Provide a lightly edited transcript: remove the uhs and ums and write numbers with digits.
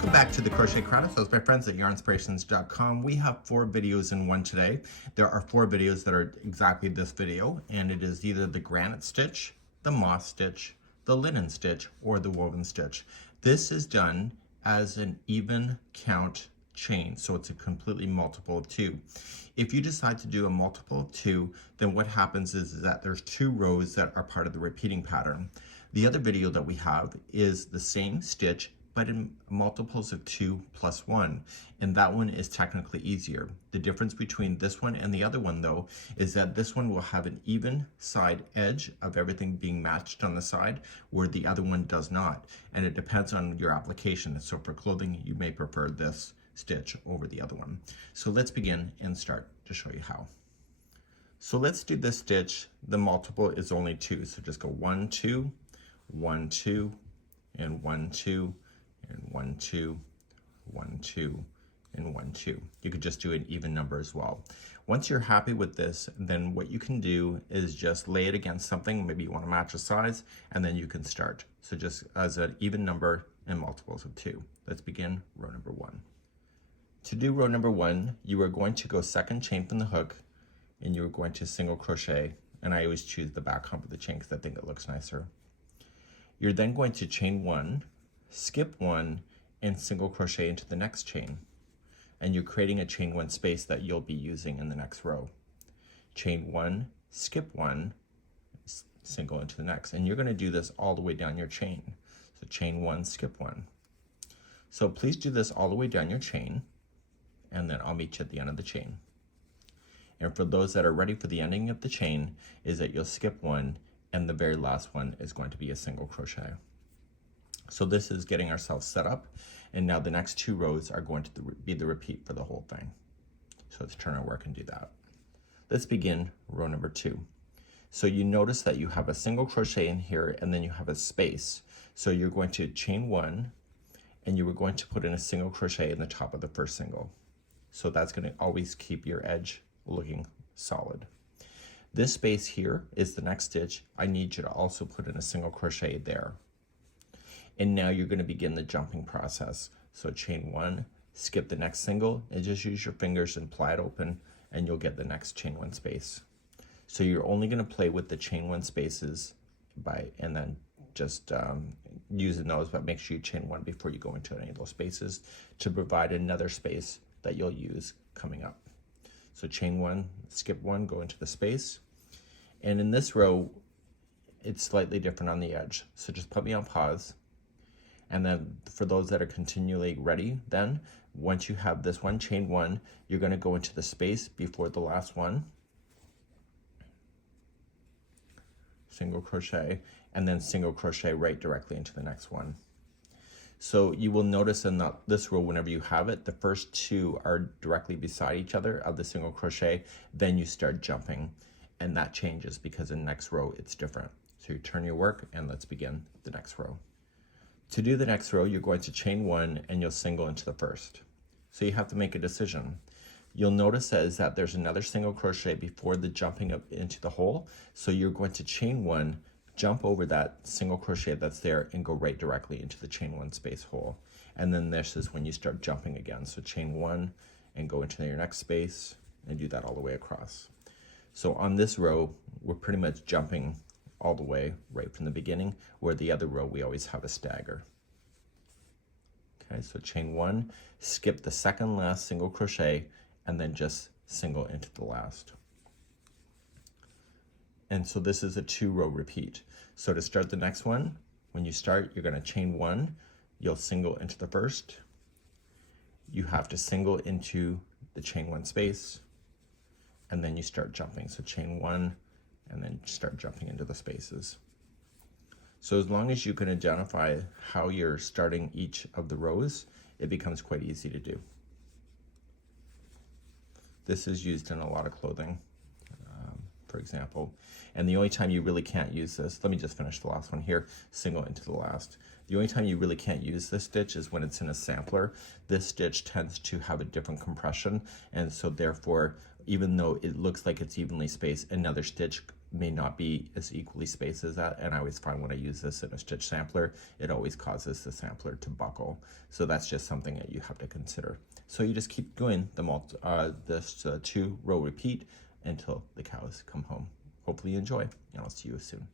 Welcome back to the Crochet Chronicles, my friends at yarnspirations.com. We have 4 videos in one today. There are 4 videos that are exactly this video, and it is either the granite stitch, the moss stitch, the linen stitch, or the woven stitch. This is done as an even count chain, so it's a completely multiple of 2. If you decide to do a multiple of 2, then what happens is that there's 2 rows that are part of the repeating pattern. The other video that we have is the same stitch, but in multiples of 2 plus 1, and that one is technically easier. The difference between this one and the other one, though, is that this one will have an even side edge of everything being matched on the side, where the other one does not, and it depends on your application. So for clothing, you may prefer this stitch over the other one. So let's begin and start to show you how. So let's do this stitch. The multiple is only 2, so just go 1, 2, 1, 2, and 1, 2, and 1, 2, 1, 2, and 1, 2. You could just do an even number as well. Once you're happy with this, then what you can do is just lay it against something. Maybe you want to match a size, and then you can start. So just as an even number and multiples of 2. Let's begin row number 1. To do row number 1, you are going to go second chain from the hook, and you're going to single crochet, and I always choose the back hump of the chain because I think it looks nicer. You're then going to chain 1, skip 1, and single crochet into the next chain, and you're creating a chain 1 space that you'll be using in the next row. Chain 1, skip 1, single into the next, and you're going to do this all the way down your chain. So chain 1, skip 1. So please do this all the way down your chain, and then I'll meet you at the end of the chain. And for those that are ready for the ending of the chain, is that you'll skip 1, and the very last one is going to be a single crochet. So this is getting ourselves set up, and now the next 2 rows are going to be the repeat for the whole thing. So let's turn our work and do that. Let's begin row number 2. So you notice that you have a single crochet in here, and then you have a space. So you're going to chain 1, and you were going to put in a single crochet in the top of the first single. So that's going to always keep your edge looking solid. This space here is the next stitch. I need you to also put in a single crochet there. And now you're going to begin the jumping process. So chain 1, skip the next single, and just use your fingers and ply it open, and you'll get the next chain 1 space. So you're only going to play with the chain 1 spaces and then just using those, but make sure you chain 1 before you go into any of those spaces to provide another space that you'll use coming up. So chain 1, skip 1, go into the space. And in this row, it's slightly different on the edge. So just put me on pause. And then for those that are continually ready, then once you have this one, chain 1, you're going to go into the space before the last one, single crochet, and then single crochet right directly into the next one. So you will notice in this row, whenever you have it, the first 2 are directly beside each other of the single crochet, then you start jumping, and that changes because in the next row it's different. So you turn your work, and let's begin the next row. To do the next row, you're going to chain 1, and you'll single into the first. So you have to make a decision. You'll notice that there's another single crochet before the jumping up into the hole. So you're going to chain 1, jump over that single crochet that's there, and go right directly into the chain 1 space hole. And then this is when you start jumping again. So chain 1 and go into your next space and do that all the way across. So on this row, we're pretty much jumping all the way right from the beginning, where the other row we always have a stagger. Okay, so chain 1, skip the second last single crochet, and then just single into the last. And so this is a 2-row repeat. So to start the next one, when you start, you're going to chain 1, you'll single into the first, you have to single into the chain 1 space, and then you start jumping. So chain 1, and then start jumping into the spaces. So as long as you can identify how you're starting each of the rows, it becomes quite easy to do. This is used in a lot of clothing, for example. And the only time you really can't use this, let me just finish the last one here, single into the last. The only time you really can't use this stitch is when it's in a sampler. This stitch tends to have a different compression, and so therefore, even though it looks like it's evenly spaced, another stitch may not be as equally spaced as that, and I always find when I use this in a stitch sampler, it always causes the sampler to buckle. So that's just something that you have to consider. So you just keep doing this 2-row repeat until the cows come home. Hopefully you enjoy, and I'll see you soon.